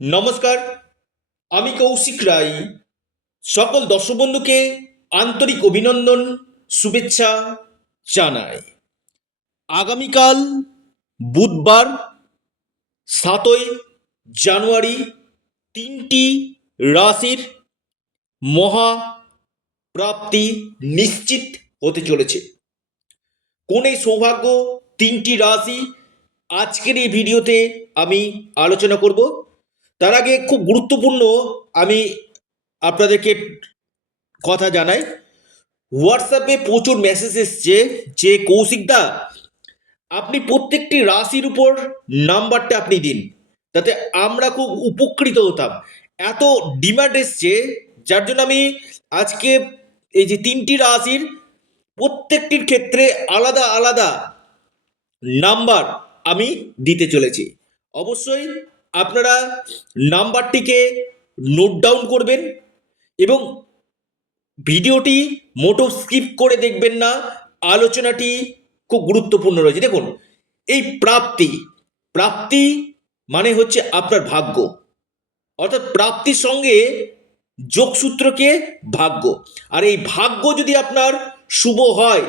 নমস্কার, আমি কৌশিক রায়। সকল দর্শক বন্ধুকে আন্তরিক অভিনন্দন, শুভেচ্ছা জানাই। আগামীকাল বুধবার 7ই জানুয়ারি তিনটি রাশির মহা প্রাপ্তি নিশ্চিত হতে চলেছে। কোন এই সৌভাগ্য তিনটি রাশি আজকের এই ভিডিওতে আমি আলোচনা করব। তার আগে খুব গুরুত্বপূর্ণ আমি আপনাদেরকে কথা জানাই। হোয়াটসঅ্যাপে প্রচুর মেসেজ এসছে যে কৌশিকদা আপনি প্রত্যেকটি রাশির উপর নাম্বারটা আপনি দিন, তাতে আমরা খুব উপকৃত হতাম। এত ডিমান্ড এসছে, যার জন্য আমি আজকে এই যে তিনটি রাশির প্রত্যেকটির ক্ষেত্রে আলাদা আলাদা নাম্বার আমি দিতে চলেছি। অবশ্যই আপনারা নাম্বারটিকে নোট ডাউন করবেন এবং ভিডিওটি মোটো স্কিপ করে দেখবেন না। আলোচনাটি খুব গুরুত্বপূর্ণ রয়েছে। দেখুন, এই প্রাপ্তি প্রাপ্তি মানে হচ্ছে আপনার ভাগ্য, অর্থাৎ প্রাপ্তির সঙ্গে যোগসূত্রকে ভাগ্য। আর এই ভাগ্য যদি আপনার শুভ হয়,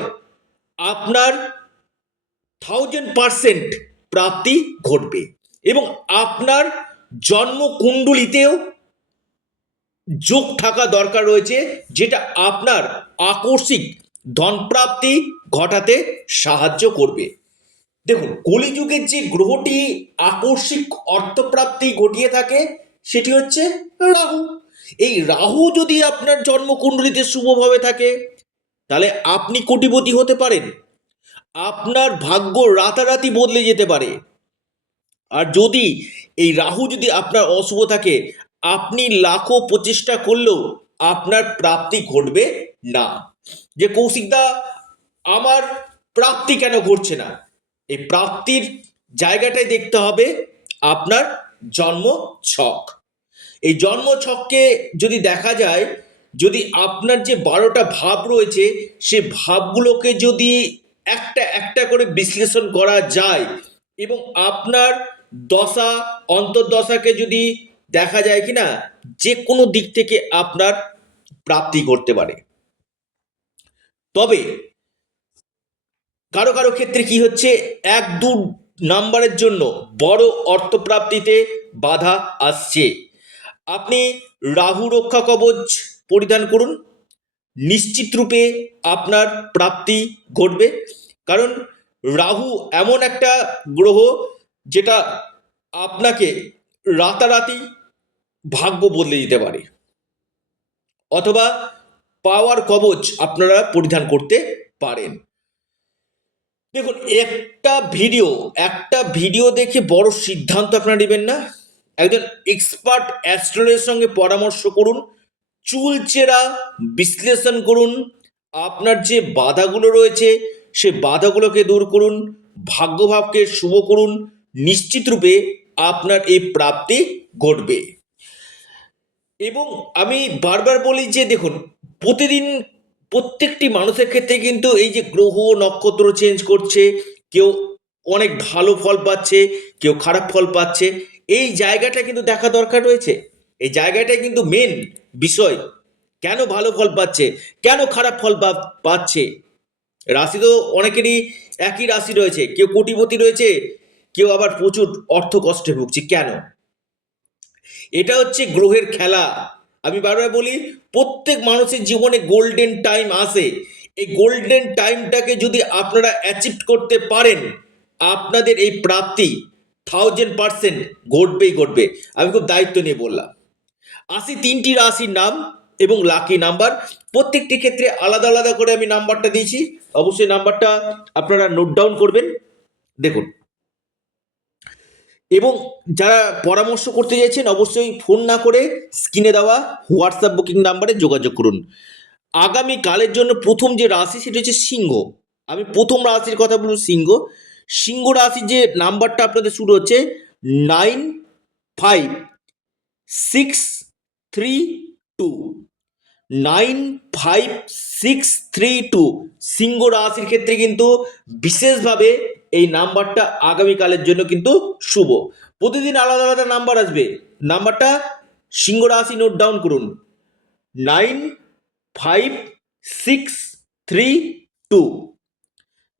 আপনার 1000% প্রাপ্তি ঘটবে এবং আপনার জন্ম কুণ্ডলিতেও যোগ থাকা দরকার রয়েছে, যেটা আপনার আকস্মিক ধনপ্রাপ্তি ঘটাতে সাহায্য করবে। দেখুন, কলিযুগের যে গ্রহটি আকস্মিক অর্থপ্রাপ্তি ঘটিয়ে থাকে সেটি হচ্ছে রাহু। এই রাহু যদি আপনার জন্মকুণ্ডলিতে শুভভাবে থাকে, তাহলে আপনি কোটিপতি হতে পারেন। আপনার ভাগ্য রাতারাতি বদলে যেতে পারে। আর যদি এই রাহু যদি আপনার অশুভ থাকে, আপনি লাখো প্রচেষ্টা করলেও আপনার প্রাপ্তি ঘটবে না। যে কৌশিকদা আমার প্রাপ্তি কেন ঘটছে না, এই প্রাপ্তির জায়গাটাই দেখতে হবে আপনার জন্ম ছক। এই জন্ম ছককে যদি দেখা যায়, যদি আপনার যে 12টা ভাব রয়েছে সে ভাবগুলোকে যদি একটা একটা করে বিশ্লেষণ করা যায় এবং আপনার দশা অন্তর্দশাকে যদি দেখা যায় কিনা, যে কোনো দিক থেকে আপনার প্রাপ্তি ঘটতে পারে। তবে কারো কারো ক্ষেত্রে কি হচ্ছে, 1-2 নাম্বারের জন্য বড় অর্থপ্রাপ্তিতে বাধা আসছে। আপনি রাহু রক্ষা কবচ পরিধান করুন, নিশ্চিত রূপে আপনার প্রাপ্তি ঘটবে। কারণ রাহু এমন একটা গ্রহ যেটা আপনাকে রাতারাতি ভাগ্য বদলে দিতে পারে। অথবা পাওয়ার কবচ আপনারা পরিধান করতে পারেন। দেখুন, একটা ভিডিও দেখে বড় সিদ্ধান্ত আপনারা নেবেন না। একজন এক্সপার্ট অ্যাস্ট্রোলজারের সঙ্গে পরামর্শ করুন, চুলচেরা বিশ্লেষণ করুন, আপনার যে বাধাগুলো রয়েছে সে বাধাগুলোকে দূর করুন, ভাগ্যভাবকে শুভ করুন, নিশ্চিত রূপে আপনার এই প্রাপ্তি ঘটবে। এবং আমি বারবার বলি যে দেখুন, প্রতিদিন প্রত্যেকটি মানুষের ক্ষেত্রে কিন্তু এই যে গ্রহ নক্ষত্র চেঞ্জ করছে, কেউ অনেক ভালো ফল পাচ্ছে, কেউ খারাপ ফল পাচ্ছে। এই জায়গাটা কিন্তু দেখা দরকার রয়েছে। এই জায়গাটাই কিন্তু মেন বিষয়। কেন ভালো ফল পাচ্ছে, কেন খারাপ ফল পাচ্ছে। রাশি তো অনেকেরই একই রাশি রয়েছে, কেউ কোটিপতি রয়েছে, কেউ আবার প্রচুর অর্থ কষ্টে ভুগছে। কেন? এটা হচ্ছে গ্রহের খেলা। আমি বারবার বলি, প্রত্যেক মানুষের জীবনে গোল্ডেন টাইম আসে। এই গোল্ডেন টাইমটাকে যদি আপনারা অ্যাচিভ করতে পারেন, আপনাদের এই প্রাপ্তি 1000% ঘটবেই ঘটবে। আমি খুব দায়িত্ব নিয়ে বললাম। আসি তিনটি রাশির নাম এবং লাকি নাম্বার। প্রত্যেকটি ক্ষেত্রে আলাদা আলাদা করে আমি নাম্বারটা দিয়েছি, অবশ্যই নাম্বারটা আপনারা নোট ডাউন করবেন। দেখুন, এবং যারা পরামর্শ করতে চাইছেন অবশ্যই ফোন না করে স্ক্রিনে দেওয়া হোয়াটসঅ্যাপ বুকিং নাম্বারে যোগাযোগ করুন। আগামীকালের জন্য প্রথম যে রাশি সেটা হচ্ছে সিংহ। আমি প্রথম রাশির কথা বলব সিংহ। সিংহ রাশির যে নাম্বারটা আপনাদের শুরু হচ্ছে 95632, 95632। সিংহ রাশির ক্ষেত্রে কিন্তু বিশেষভাবে এই নাম্বারটা আগামীকালের জন্য কিন্তু শুভ। প্রতিদিন আলাদা আলাদা নাম্বার আসবে, নাম্বারটা সিংহ রাশি নোট ডাউন করুন, 95632।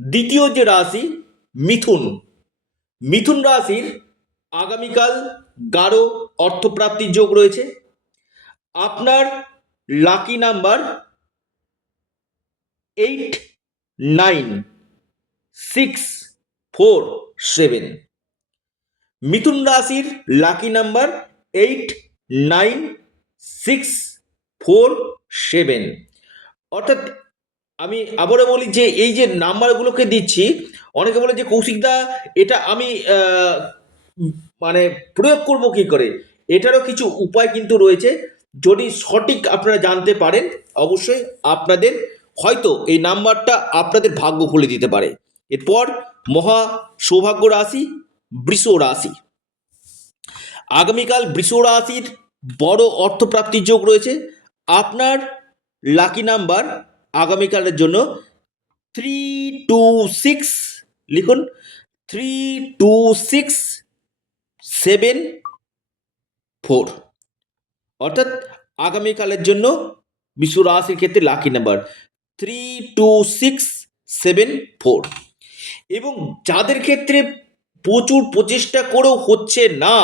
দ্বিতীয় যে রাশি মিথুন, মিথুন রাশির আগামীকাল গাঢ় অর্থপ্রাপ্তির যোগ রয়েছে। আপনার লাকি নাম্বার 8967। মিথুন রাশির লাকি নাম্বার 8967। অর্থাৎ আমি আবারও বলি যে এই যে নাম্বারগুলোকে দিচ্ছি, অনেকে বলে যে কৌশিকদা এটা আমি মানে প্রয়োগ করব কি করে, এটারও কিছু উপায় কিন্তু রয়েছে। যদি সঠিক আপনারা জানতে পারেন, অবশ্যই আপনাদের হয়তো এই নাম্বারটা আপনাদের ভাগ্য খুলে দিতে পারে। এরপর মহা সৌভাগ্য রাশি বৃষ রাশি। আগামীকাল বৃষ রাশির বড় অর্থপ্রাপ্তির যোগ রয়েছে। আপনার লাকি নাম্বার আগামীকালের জন্য 326, লিখুন 32674। অর্থাৎ আগামীকালের জন্য বৃষ রাশির ক্ষেত্রে লাকি নাম্বার 32674। এবং যাদের ক্ষেত্রে প্রচুর প্রচেষ্টা করেও হচ্ছে না,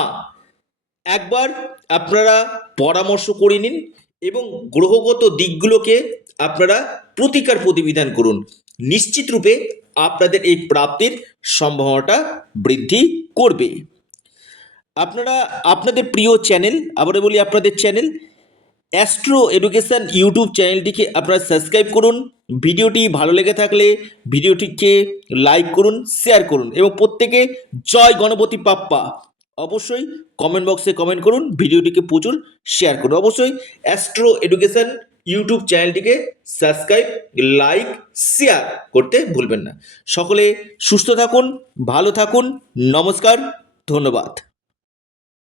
একবার আপনারা পরামর্শ করে নিন এবং গ্রহগত দিকগুলোকে আপনারা প্রতিকার প্রতিবিধান করুন। নিশ্চিত রূপে আপনাদের এই প্রাপ্তির সম্ভাবনাটা বৃদ্ধি করবে। আপনারা আপনাদের প্রিয় চ্যানেল, আবারও বলি আপনাদের চ্যানেল অ্যাস্ট্রো এডুকেশন ইউটিউব চ্যানেলটিকে আপনারা সাবস্ক্রাইব করুন। ভিডিওটি ভালো লেগে থাকলে ভিডিওটিকে লাইক করুন, শেয়ার করুন এবং প্রত্যেকে জয় গণপতি বাপ্পা অবশ্যই কমেন্ট বক্সে কমেন্ট করুন। ভিডিওটিকে প্রচুর শেয়ার করুন। অবশ্যই অ্যাস্ট্রো এডুকেশন ইউটিউব চ্যানেলটিকে সাবস্ক্রাইব, লাইক, শেয়ার করতে ভুলবেন না। সকলে সুস্থ থাকুন, ভালো থাকুন। নমস্কার, ধন্যবাদ।